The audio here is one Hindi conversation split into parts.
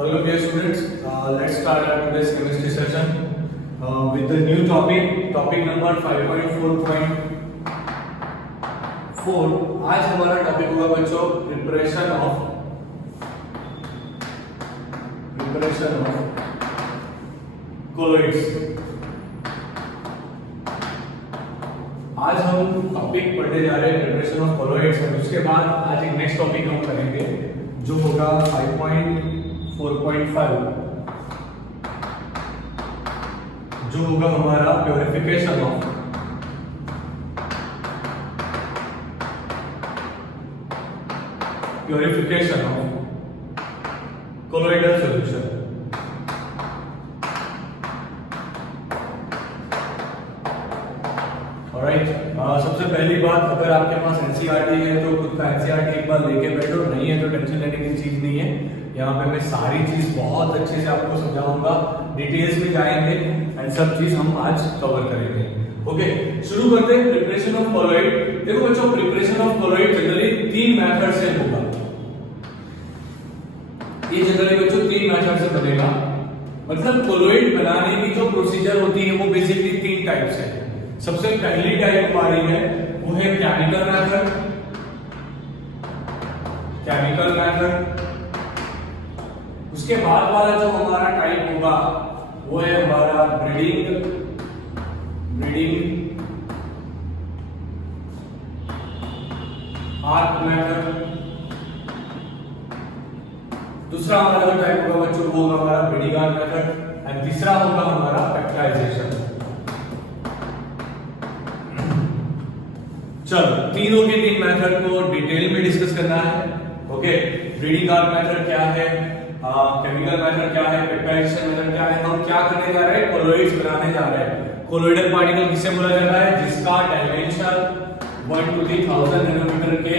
Welcome dear students. Let's start our today's chemistry session with the new topic number 5.4.4. आज हमारा टॉपिक होगा बच्चों प्रिपरेशन ऑफ कोलोइड्स। आज हम टॉपिक पढ़ने जा रहे हैं प्रिपरेशन ऑफ कोलोइड्स और उसके बाद आज एक नेक्स्ट टॉपिक हम करेंगे जो होगा 5.4.5 जो होगा हमारा purification of colloidal solution. Alright, सबसे पहली बात, अगर आपके पास एनसीईआरटी है तो खुद का एनसीईआरटी एक बार लेके बैठो, नहीं है तो टेंशन लेने की चीज नहीं है। यहाँ पे मैं सारी चीज बहुत अच्छे से आपको समझाऊंगा, डिटेल्स में जाएंगे एंड सब चीज हम आज कवर करेंगे। ओके, शुरू करते हैं प्रिपरेशन ऑफ कोलोइड। देखो बच्चों, preparation of colloid generally 3 method से होगा। ये जनरली बच्चों 3 मेथड से बनेगा। मतलब कोलोइड बनाने की जो प्रोसीजर होती है वो बेसिकली 3 टाइप से है। सबसे पहली टाइप हमारी है वो है केमिकल मेथड। उसके बाद वाला जो हमारा टाइप होगा वो है हमारा ब्रीडिंग आर्क मेथड। दूसरा हमारा जो टाइप होगा बच्चों वो होगा हमारा ब्रीडिंग आर्क मेथड एंड तीसरा होगा हमारा पेप्टाइजेशन। चलो, तीनों के 3 मेथड को डिटेल में डिस्कस करना है। ओके, ब्रीडिंग आर्क मेथड क्या है, केमिकल मेथड क्या है, पेप्टाइजेशन मेथड क्या है, हम क्या करने जा रहे हैं, कोलोइड्स बनाने जा रहे हैं। कोलोइडल पार्टिकल किसे बोला जाता है, जिसका डायमेंशन 1/1000 नैनोमीटर के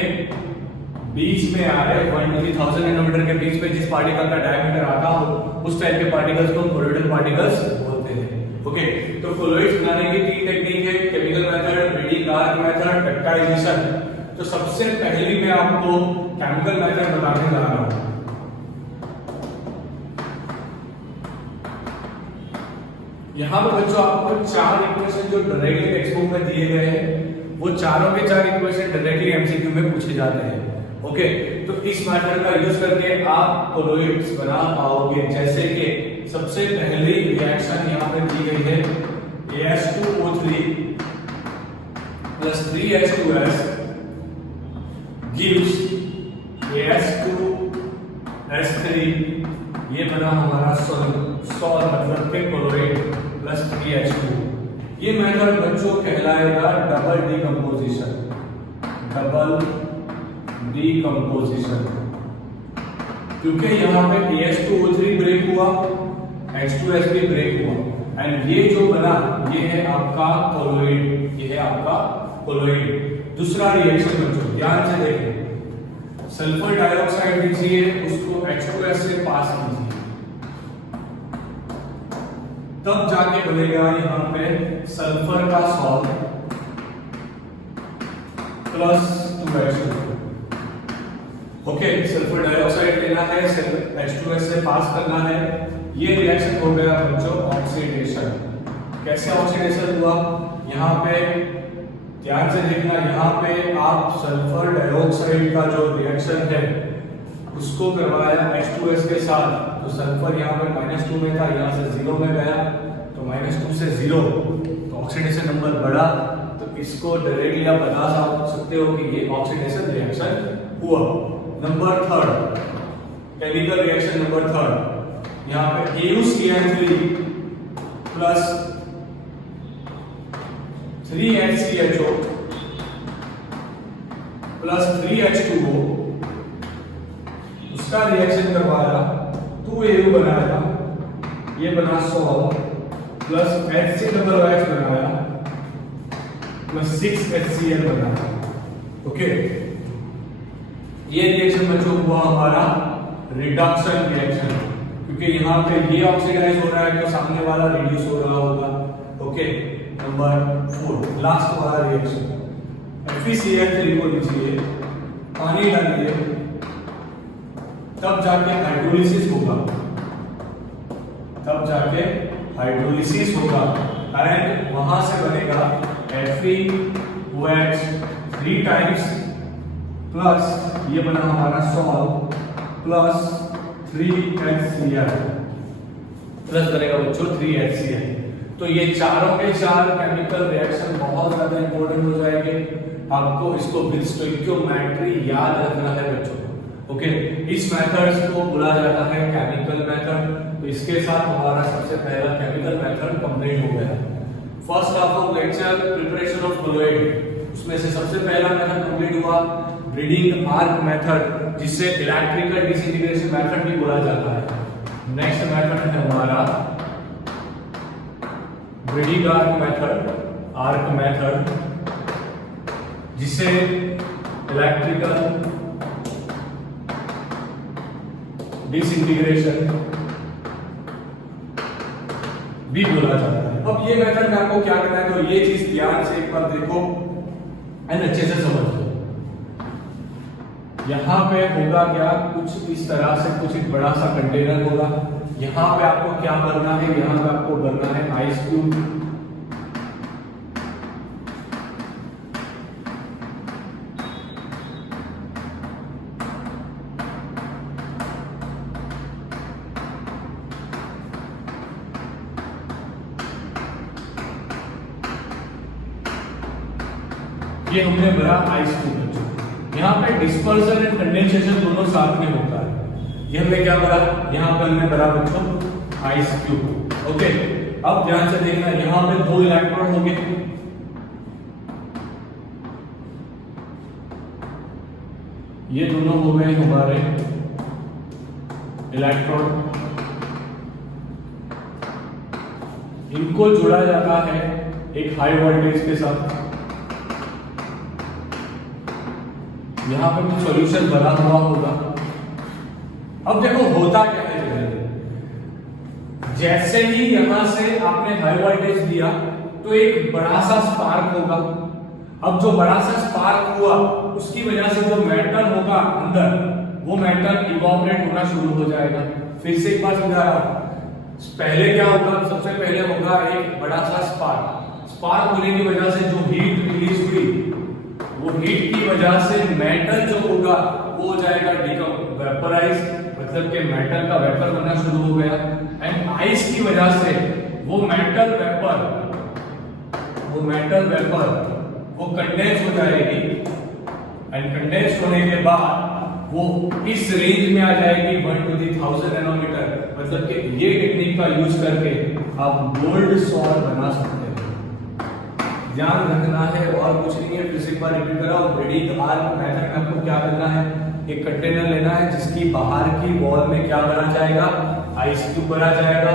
बीच में आ रहे हैं। 1/1000 नैनोमीटर के बीच में जिस पार्टिकल का डायमीटर आता हो उस टाइप के पार्टिकल्स को कोलोइडल पार्टिकल्स बोलते हैं। ओके, तो कोलोइड्स बनाने की 3 टेक्निक है, chemical method, breeding arc method, peptization. तो सबसे पहली मैं आपको केमिकल मेथड बताने जा रहा हूं। यहां पर बच्चों आपको 4 इक्वेशन जो डायरेक्टली टेक्स्ट बुक में दिए गए हैं वो चारों के 4 इक्वेशन डायरेक्टली एमसीक्यू में पूछे जाते हैं। ओके, तो इस मेथड का यूज करके आप कोलोइड्स बना पाओगे। जैसे कि सबसे पहली रिएक्शन यहां पे दी गई है AS2O3 + 3H2S gives AS2S3। ये बना हमारा सॉल मतलब के कोलोइड + 3H2। ये मेथड बच्चों कहलाएगा डबल डीकंपोजिशन, क्योंकि यहाँ पे AS2O3 ब्रेक हुआ, H2S भी ब्रेक हुआ एंड ये जो बना ये है आपका कोलोइड। दूसरा रिएक्शन बच्चों ध्यान से देखें, सल्फर डाइऑक्साइड लीजिए, उसको H2S से पास कीजिए, तब जाके बनेगा यहाँ पे सल्फर का salt +2H2। Okay, sulphur dioxide लेना है, H2S से पास करना है। ये रिएक्शन हो गया बच्चों ऑक्सीडेशन। कैसे ऑक्सीडेशन हुआ, यहाँ पे ध्यान से देखना, यहाँ पे आप सल्फर डाइऑक्साइड का जो रिएक्शन है उसको करवाया H2S के साथ, तो सल्फर यहाँ पर -2 में था, यहाँ से 0 में गया, तो -2 से 0 तो ऑक्सीडेशन नंबर बढ़ा। तो इसको डायरेक्टली आप बता सकते हो कि ये ऑक्सीडेशन रिएक्शन हुआ। नंबर 3, केमिकल रिएक्शन नंबर 3, यहाँ पे AuCN3 + 3HCHO + 3H2O, उसका रिएक्शन करवाया, 2Au बनाया, ये बना सॉल + HCOOH बनाया + 6HCl बनाया। ओके, ये रिएक्शन बच्चों हुआ हमारा रिडक्शन रिएक्शन, क्योंकि यहाँ पे ये ऑक्सीडाइज हो रहा है तो सामने वाला रिड्यूस हो रहा होगा। ओके, नंबर 4 लास्ट वाला रिएक्शन, FeCl3 को लीजिए, पानी डालिए, तब जाके हाइड्रोलिसिस होगा। तब जाके हाइड्रोलिसिस होगा एंड वहां से बनेगा FeOH 3 टाइम्स प्लस ये बना हमारा सॉल्ट प्लस 3HCl प्लस बनेगा बच्चों 3HCl। तो ये चारों के चार केमिकल रिएक्शन बहुत ज्यादा इंपॉर्टेंट हो जाएंगे। आपको इसको स्टोइकियोमेट्री याद रखना है बच्चों। ओके, इस मेथड्स को बोला जाता है केमिकल मेथड। तो इसके साथ हमारा सबसे पहला केमिकल मेथड कंप्लीट हो गया। First half of lecture preparation of colloid, उसमें से सबसे पहला मेथड कंप्लीट हुआ ब्रीडिंग आर्क मेथड, जिसे इलेक्ट्रिकल डिसइंटीग्रेशन मेथड भी बोला जाता है। नेक्स्ट मेथड है हमारा ब्रीडिंग आर्क मेथड, जिसे इलेक्ट्रिकल डिसइंटीग्रेशन भी बोला जाता है। अब ये मेथड में आपको क्या करना है, तो ये चीज ध्यान से एक बार देखो एंड अच्छे से समझो। यहां पे होगा क्या, कुछ इस तरह से कुछ एक बड़ा सा कंटेनर होगा। यहां पे आपको क्या भरना है, यहां पे आपको भरना है आइस क्यूब। ये हमने भरा आइस क्यूब। यहाँ पे डिस्पर्सन एंड कंडेंसेशन दोनों साथ में होता है। ये हमने क्या भरा, यहाँ पे हमने भरा बच्चों आइस क्यूब। ओके, अब ध्यान से देखना, यहाँ पे 2 इलेक्ट्रॉन होंगे। ये दोनों हो गए हमारे इलेक्ट्रॉन। इनको जोड़ा जाता है एक हाई वोल्टेज के साथ। यहां पे कुछ सॉल्यूशन भरा हुआ होगा। अब देखो होता क्या है, जैसे ही यहां से आपने हाई वोल्टेज दिया तो एक बड़ा सा स्पार्क होगा। अब जो बड़ा सा स्पार्क हुआ उसकी वजह से जो मेटल होगा अंदर, वो मेटल इवोपरेट होना शुरू हो जाएगा। फिर से एक बार समझाया, पहले क्या होगा, सबसे पहले होगा एक बड़ा सा स्पार्क होने की वजह से जो हीट रिलीज हुई, वो हीट की वजह से मेटल जो होगा वो हो जाएगा वेपराइज, मतलब कि मेटल का वेपर बनना शुरू हो गया। एंड आइस की वजह से वो मेटल वेपर वो कंडेंस हो जाएगी। एंड कंडेंस होने के बाद वो इस रेंज में आ जाएगी 1/1000 नैनोमीटर। मतलब कि ये टेक्निक का यूज करके आप गोल्ड सॉल्ट बना सकते हैं। ध्यान रखना है और कुछ नहीं है। फिर से एक बार रिपीट कर रहा हूं, ब्रीडिंग आर्क मेथड में आपको क्या करना है, एक कंटेनर लेना है जिसकी बाहर की वॉल में क्या भरा जाएगा, आइस क्यूब भरा जाएगा।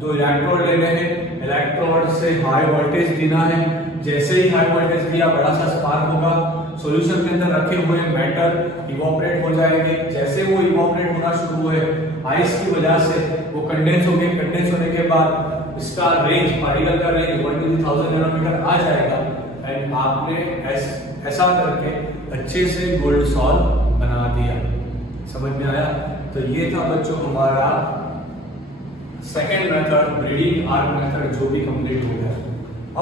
2 इलेक्ट्रोड लेने हैं, इलेक्ट्रोड से हाई वोल्टेज देना है। जैसे ही हाई वोल्टेज दिया बड़ा सा स्पार्क होगा, सॉल्यूशन के अंदर रखे हुए मेटल इवोपरेट हो जाएंगे। जैसे वो इवोपरेट होना शुरू हुए आइस की वजह से वो कंडेंस हो गए। कंडेंस होने के बाद इसका रेंज, पार्टिकल का रेंज 1/1000 नैनोमीटर आ जाएगा। एंड आपने ऐसा करके अच्छे से गोल्ड सॉल्ट बना दिया। समझ में आया? तो ये था बच्चों हमारा second method, breeding arc method, जो भी कंप्लीट हो गया।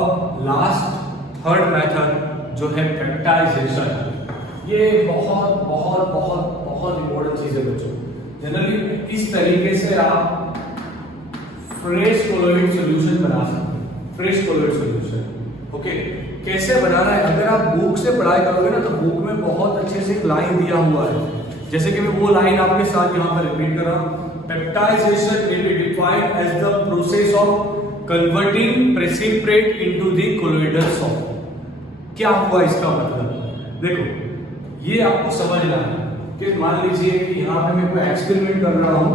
अब लास्ट थर्ड मेथड जो है पेप्टाइजेशन। ये बहुत बहुत बहुत बहुत इंपॉर्टेंट चीज है बच्चों। जनरली इस तरीके से आप फ्रेश कोलोइड सॉल्यूशन बना सकते हैं। फ्रेश कोलोइड सॉल्यूशन ओके, कैसे बनाना है? अगर आप बुक से पढ़ाई करोगे ना तो बुक में बहुत अच्छे से एक लाइन दिया हुआ है। जैसे कि मैं वो लाइन आपके साथ यहाँ पर रिपीट कर रहा हूँ। Peptization will be defined as the process of converting precipitate into the colloidal salt। क्या हुआ इसका मतलब? देखो, ये आपको समझना है कि मान लीजिए कि यहाँ पे मैं कोई एक्सपेरिमेंट कर रहा हूँ,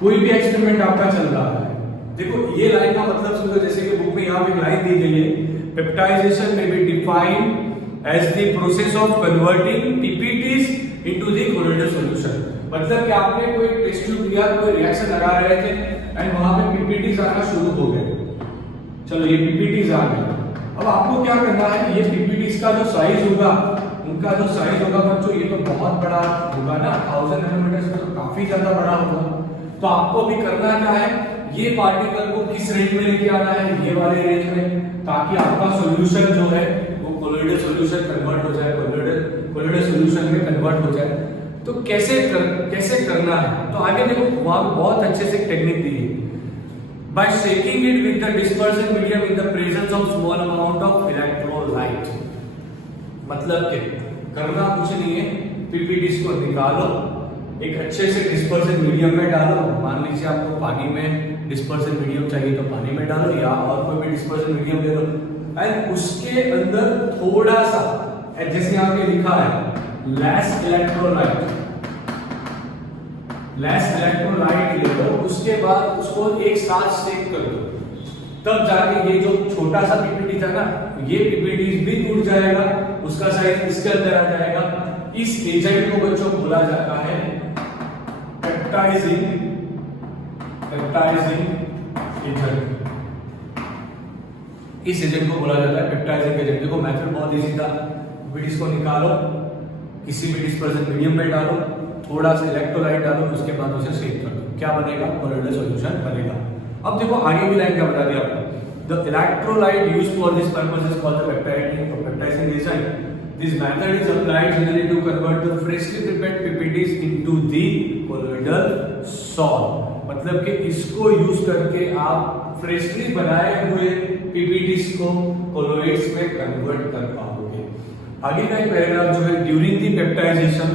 कोई भी एक्सपेरिमेंट आपका चल रहा है। देखो ये लाइन का मतलब समझो, जैसे कि बुक में यहाँ पे एक लाइन दी गई है, peptization may be defined as the process of converting PPTs into the colloidal solution। मतलब कि आपने कोई टेस्ट ट्यूब लिया, कोई रिएक्शन लगा रहे थे एंड वहां पे पीपीटीज आना शुरू हो गए। चलो ये पीपीटीज आ गए। अब आपको क्या करना है, ये पीपीटीज का जो साइज होगा, उनका जो साइज होगा बच्चों, ये तो बहुत बड़ा होगा ना, 1000 नैनोमीटर से तो काफी ज्यादा बड़ा होगा। तो आपको भी करना क्या है, ये पार्टिकल को किस रेंज में लेके आना है, ये वाले रेंज में, ताकि आपका सॉल्यूशन जो है वो कोलोइडल सॉल्यूशन कन्वर्ट हो जाए, कोलोइडल सॉल्यूशन में कन्वर्ट हो जाए। तो कैसे करना है, तो आगे देखो वहां पे बहुत अच्छे से टेक्निक दी है। By shaking it with the dispersion medium in the presence of small amount of electrolyte, मतलब कि करना कुछ नहीं है, पीपीटीज को निकालो, एक अच्छे से डिस्पर्सन मीडियम में डालो। मान लीजिए आपको पानी में डिस्पर्सन मीडियम चाहिए तो पानी में डालो, या और कोई भी डिस्पर्सन मीडियम ले लो, एंड उसके अंदर थोड़ा सा, जैसे यहाँ पे लिखा है लेस इलेक्ट्रोलाइट ले लो, उसके बाद उसको एक साथ शेक कर दो, तब जाके ये जो छोटा सा पीपीटी था ना, ये पीपीटी भी टूट जाएगा, उसका साइज इसके अंदर आ जाएगा। इस एजेंट को बच्चों बोला जाता है पेप्टाइजिंग एजेंट। इस एजेंट को बोला जाता है पेप्टाइजिंग एजेंट। देखो मेथड बहुत इजी था, पीपीटीज को निकालो, किसी भी डिस्पर्सन मीडियम में डालो, थोड़ा सा इलेक्ट्रोलाइट डालो, उसके बाद उसे शेक कर दो, क्या बनेगा, कोलोइडल सॉल्यूशन बनेगा। अब देखो आगे की लाइन क्या बता दिया आपको, the electrolyte used for this purpose is called the peptising agent. This method is applied generally to convert the freshly prepared PPTs into the colloidal salt। मतलब कि इसको यूज करके आप फ्रेशली बनाए हुए PPTs को कोलोइड्स में कन्वर्ट कर पाओगे। आगे का एक पैराग्राफ जो है, during the peptization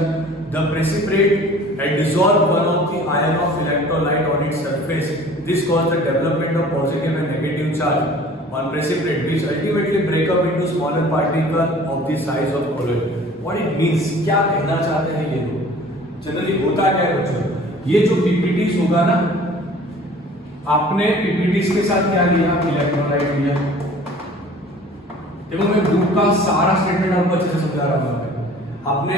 the precipitate had dissolved one of the ion of electrolyte on its surface. This caused the development of positive and negative charge on precipitate, which ultimately break up into smaller particles of the size of colloid. What it means, क्या कहना चाहते हैं ये लोग? जनरली होता क्या है बच्चों, ये जो पीपीटीज होगा ना, आपने पीपीटीज के साथ क्या लिया, इलेक्ट्रोलाइट लिया। देखो मैं ग्रुप का सारा स्टेटमेंट आपको अच्छे से समझा रहा हूं। आपने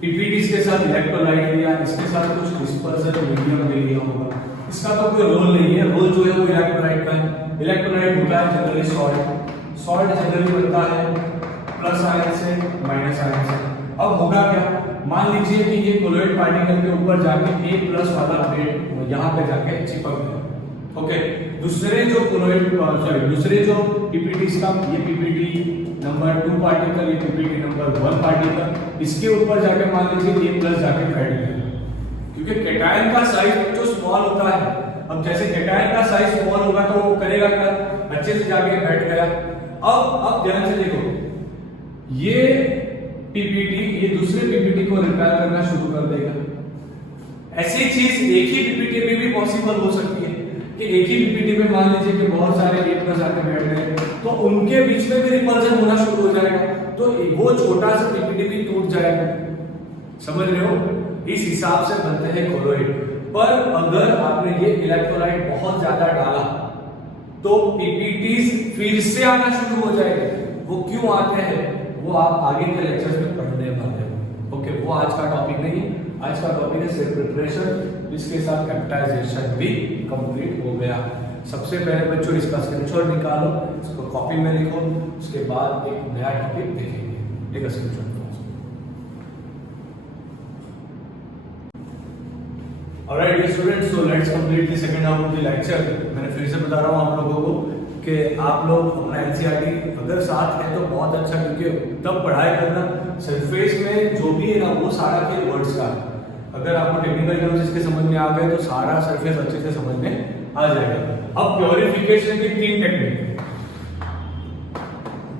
पीपीटीज के साथ इलेक्ट्रोलाइट लिया, इसके साथ कुछ डिस्पर्सन मीडियम ले लिया होगा, इसका तो कोई रोल नहीं है, रोल जो है वो इलेक्ट्रोलाइट का है। इलेक्ट्रोलाइट होता है जनरली सॉल्ट जनरली बनता है प्लस आयन से माइनस आयन से। अब होगा क्या, मान लीजिए कि ये कोलोइड पार्टिकल के ऊपर जाके A+ वाला प्लेट यहाँ पे जाके चिपक गया, ओके। दूसरे जो पीपीटीज का, ये पीपीटी नंबर 2 पार्टिकल, ये पीपीटी नंबर 1 पार्टिकल, इसके ऊपर जाके मान लीजिए A+ जाके बैठ गया, क्योंकि कैटायन का साइज जो स्मॉल होता है। अब जैसे कैटायन का साइज स्मॉल होगा तो वो करेगा क्या, अच्छे से जाके बैठ गया। अब ध्यान से देखो, ये पीपीटी ये दूसरे पीपीटी को रिपेयर करना शुरू कर देगा। ऐसी चीज एक ही पीपीटी में भी पॉसिबल हो सकती है कि एक ही पीपीटी में मान लीजिए कि बहुत सारे A+ आके बैठ गए, तो उनके बीच में भी रिपल्सन होना शुरू हो जाएगा, तो वो छोटा सा पीपीटी भी टूट जाएगा। समझ रहे हो, इस हिसाब से बनते हैं कोलोइड। पर अगर आपने ये इलेक्ट्रोलाइट बहुत ज्यादा डाला तो पीपीटीज फिर से आना शुरू हो जाएंगे। वो क्यों आते हैं वो आप आगे के लेक्चर्स में पढ़ने वाले हो, ओके। वो आज का टॉपिक नहीं है, आज का टॉपिक है सेल प्रिपरेशन, इसके साथ पेप्टाइजेशन भी कंप्लीट हो गया। सबसे पहले बच्चों इसका स्क्रीनशॉट निकालो, इसको कॉपी में लिखो, उसके बाद एक नया टॉपिक देखेंगे। एक screenshot. Alright dear students, so let's complete the second half of the lecture। मैंने फिर से बता रहा हूँ आप लोगों को कि आप लोग अपना एनसीईआरटी अगर साथ है तो बहुत अच्छा, क्योंकि तब पढ़ाई करना सरफेस में जो भी है ना वो सारा के वर्ड्स का। अगर आपको टेक्निकल टर्म्स इसके समझ में आ गए तो सारा सरफेस अच्छे से समझ में आ जाएगा। अब प्योरिफिकेशन की 3 टेक्निक,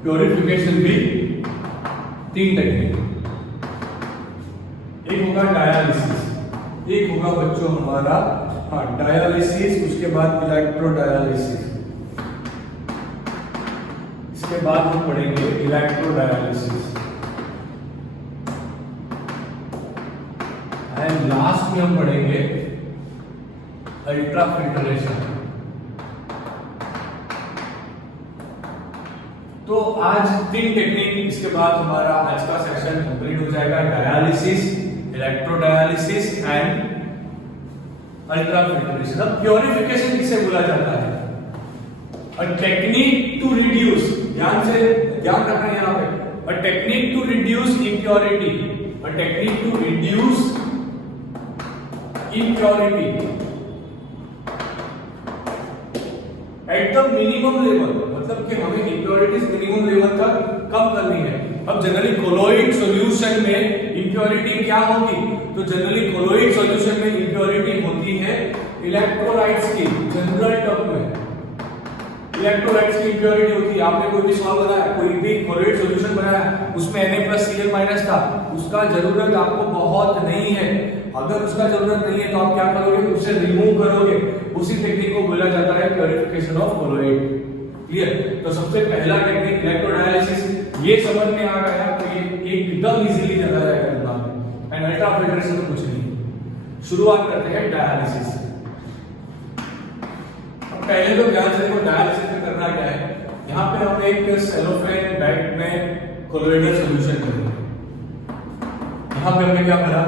प्योरिफिकेशन भी 3 टेक्निक। एक होगा डायलिसिस, एक होगा बच्चों हमारा डायलिसिस, उसके बाद इलेक्ट्रोडायलिसिस, इसके बाद हम पढ़ेंगे इलेक्ट्रोडायलिसिस, एंड लास्ट में हम पढ़ेंगे अल्ट्राफिल्ट्रेशन। तो आज 3 टेक्निक, इसके बाद हमारा आज का सेशन कंप्लीट हो जाएगा। Dialysis, electrodialysis and ultrafiltration. अब प्योरिफिकेशन किसे बोला जाता है? अ टेक्निक टू रिड्यूस, ध्यान रखना यहाँ पे, a technique to reduce impurity, a technique to reduce impurity at the minimum level, मतलब कि हमें इंप्योरिटीज मिनिमम लेवल तक कम करनी है। अब जनरली कोलोइड सॉल्यूशन में इंप्योरिटी क्या होगी? तो जनरली कोलोइड सॉल्यूशन में इंप्योरिटी होती है इलेक्ट्रोलाइट्स की। जनरल टर्म में इलेक्ट्रोलाइट्स की इंप्योरिटी होती है। आपने कोई भी सॉल्व बनाया, कोई भी कोलोइड सॉल्यूशन बनाया, उसमें Na+Cl- था, उसका जरूरत आपको बहुत नहीं है। अगर उसका जरूरत नहीं है तो आप क्या करोगे? उसे रिमूव करोगे। उसी टेक्निक को बोला जाता है प्यूरिफिकेशन ऑफ कोलोइड। क्लियर? तो सबसे पहला टेक्निक इलेक्ट्रोडायलिसिस, ये समझ में आ गया तो ये एकदम इजीली चला जाएगा दिमाग में। एंड अल्ट्राफिल्ट्रेशन तो कुछ नहीं। शुरुआत करते हैं डायलिसिस से। पहले तो ध्यान से देखो डायलिसिस में करना क्या है। यहाँ पे हम एक सेलोफेन बैग में कोलोइडल सॉल्यूशन करेंगे। यहाँ पे हमने क्या भरा?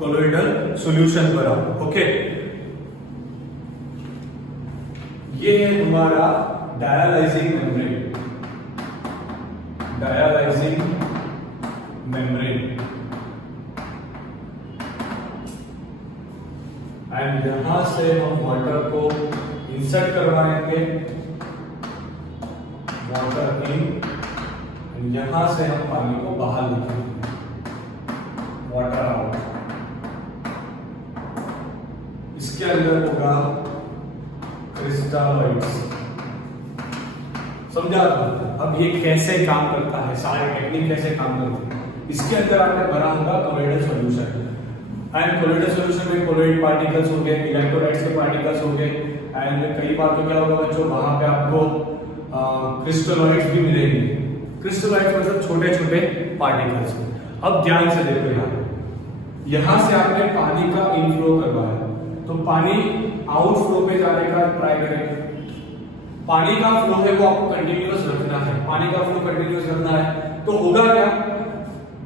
कोलोइडल सॉल्यूशन भरा। ओके, ये है हमारा dialysing membrane. Dialysing membrane and यहां से हम वाटर को इंसर्ट करवाएंगे, वाटर इन, यहां से हम पानी को बाहर निकालेंगे, वाटर आउट। इसके अंदर होगा क्रिस्टलोइड्स। समझा? अब ये कैसे काम करता है, सारे टेक्निक कैसे काम करते हैं। इसके अंदर आपने भरा होगा colloidal solution and colloidal solution में कोलोइड पार्टिकल्स हो गए, इलेक्ट्रोलाइट्स के पार्टिकल्स हो गए एंड कई बार तो क्या होगा बच्चों, वहां पे आपको क्रिस्टलोइड्स भी मिलेंगे। क्रिस्टलोइड्स मतलब छोटे छोटे पार्टिकल्स। अब ध्यान से देखो, यहां से आपने पानी का इनफ्लो करवाया तो पानी आउटफ्लो पे जाने का ट्राई करें। पानी का फ्लो है वो आपको कंटिन्यूअस रखना है। पानी का फ्लो कंटिन्यूअस रखना है तो होगा क्या?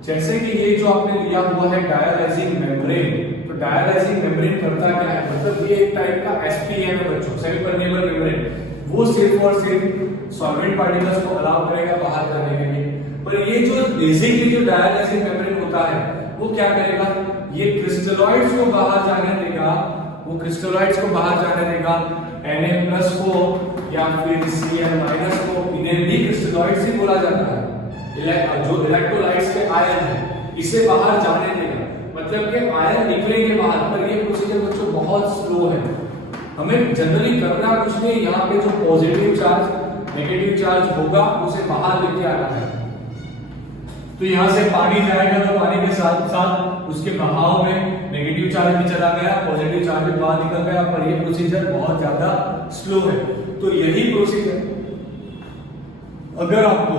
जैसे कि ये जो आपने लिया हुआ है डायलाइजिंग मेम्ब्रेन, तो डायलाइजिंग मेम्ब्रेन करता क्या है? मतलब ये एक टाइप का एसपीएम है बच्चों, सेमी परमेबल मेम्ब्रेन। वो सिर्फ और सिर्फ सॉल्वेंट पार्टिकल्स को अलाउ करेगा बाहर जाने के लिए। पर ये जो बेसिकली जो डायलाइजिंग मेम्ब्रेन होता है वो क्या करेगा? ये क्रिस्टलॉइड्स को बाहर जाने देगा, वो क्रिस्टलॉइड्स को बाहर जाने देगा। Na+ को या फिर Cl- को, इन्हें भी क्रिस्टलॉइड्स ही बोला जाता है। जो इलेक्ट्रोलाइट्स के आयन है इसे बाहर जाने देगा, मतलब कि आयन निकलेंगे बाहर। पर ये प्रोसीजर बच्चों बहुत स्लो है। हमें जनरली करना कुछ नहीं, यहाँ पे जो पॉजिटिव चार्ज नेगेटिव चार्ज होगा उसे बाहर लेके आना है। तो यहाँ से पानी जाएगा तो पानी के साथ साथ उसके बहाव में नेगेटिव चार्ज भी चला गया, पॉजिटिव चार्ज भी बाहर निकल गया। पर ये प्रोसीजर बहुत ज्यादा स्लो है। तो यही प्रोसीजर अगर आपको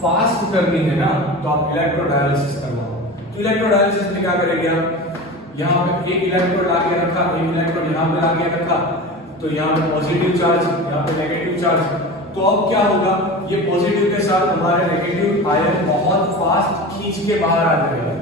फास्ट करनी है ना तो आप इलेक्ट्रोडायलिसिस करवाओ। तो इलेक्ट्रोडायलिसिस में क्या करेंगे आप? यहाँ पे एक इलेक्ट्रोड लाके रखा, एक इलेक्ट्रोड यहाँ पे लाके रखा, तो यहाँ पे पॉजिटिव चार्ज, यहाँ पे नेगेटिव चार्ज। तो अब क्या होगा? ये पॉजिटिव के साथ हमारे नेगेटिव आयन बहुत फास्ट खींच के बाहर आ जाएगा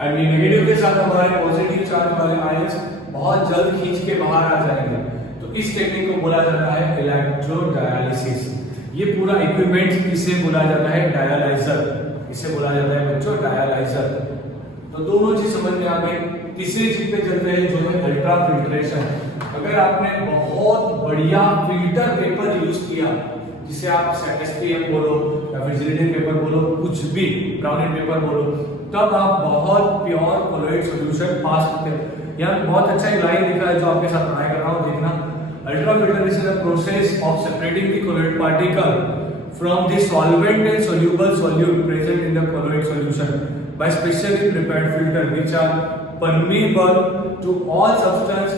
एंड ये नेगेटिव के साथ हमारे पॉजिटिव चार्ज वाले आयंस बहुत जल्द खींच के बाहर आ जाएंगे। तो इस टेक्निक को बोला जाता है इलेक्ट्रोडायलिसिस। ये पूरा इक्विपमेंट इसे बोला जाता है डायलाइजर, इसे बोला जाता है बच्चों डायलाइजर। तो दोनों चीज समझ में आ गई। तीसरी चीज पे चलते हैं जो है अल्ट्रा फिल्ट्रेशन। अगर आपने बहुत बढ़िया फिल्टर पेपर यूज किया, जिसे आप SPM बोलो या फिर जिलेटिन पेपर बोलो, कुछ भी ब्राउनिंग पेपर बोलो, तब आप बहुत प्योर कोलोइड सॉल्यूशन पा सकते हो। यहाँ बहुत अच्छा एक लाइन लिखा है जो आपके साथ पढ़ाई कर रहा हूँ, देखना। Ultrafiltration is a process of separating the colloid particle from the solvent and soluble solute present in the colloid solution by specially prepared filter which are permeable to all substance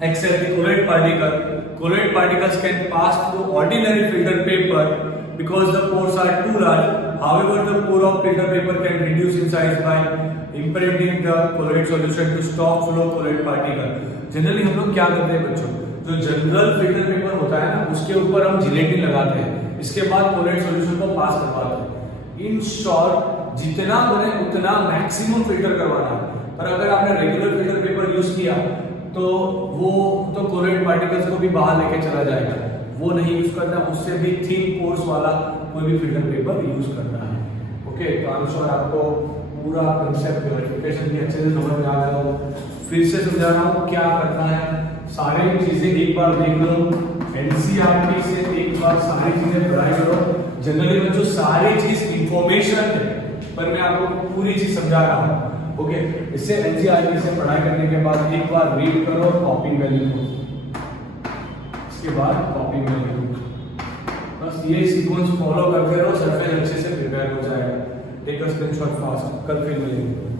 except the colloid particle. Colloid particles can pass through ordinary filter paper because the pores are too large. However, the pore of filter paper can reduce in size by impregnating the colloid solution to stop flow colloid particle. Generally हम लोग क्या करते हैं बच्चों, जो जनरल फिल्टर पेपर होता है ना उसके ऊपर हम जिलेटिन लगाते हैं, इसके बाद कोलोइड सॉल्यूशन को पास करवाते हैं। इन शॉर्ट जितना बने उतना मैक्सिमम फिल्टर करवाना है। पर अगर आपने रेगुलर फिल्टर पेपर यूज किया तो वो तो कोलोइड पार्टिकल्स को भी बाहर लेके चला जाएगा, वो नहीं यूज करना। उससे भी थिन पोर्स वाला कोई भी फिल्टर पेपर यूज करना है। ओके, तो आई एम श्योर आपको पूरा कंसेप्ट प्यूरिफिकेशन की अच्छे से समझ में आ गया हो। फिर से समझा रहा हूँ क्या करना है। सारी चीजें एक बार देख लो, एनसीईआरटी से एक बार सारी चीजें पढ़ाई करो। जनरली बच्चों सारी चीज इंफॉर्मेशन है, पर मैं आपको पूरी चीज समझा रहा हूँ। ओके, इससे एनसीईआरटी से पढ़ाई करने के बाद एक बार रीड करो, कॉपी में लिखो, इसके बाद कॉपी में लिखो। बस ये सीक्वेंस फॉलो करते रहो, सरफेस अच्छे से प्रिपेयर हो जाएगा। टेक अ स्क्रीनशॉट फास्ट, कल फिर मिलेंगे।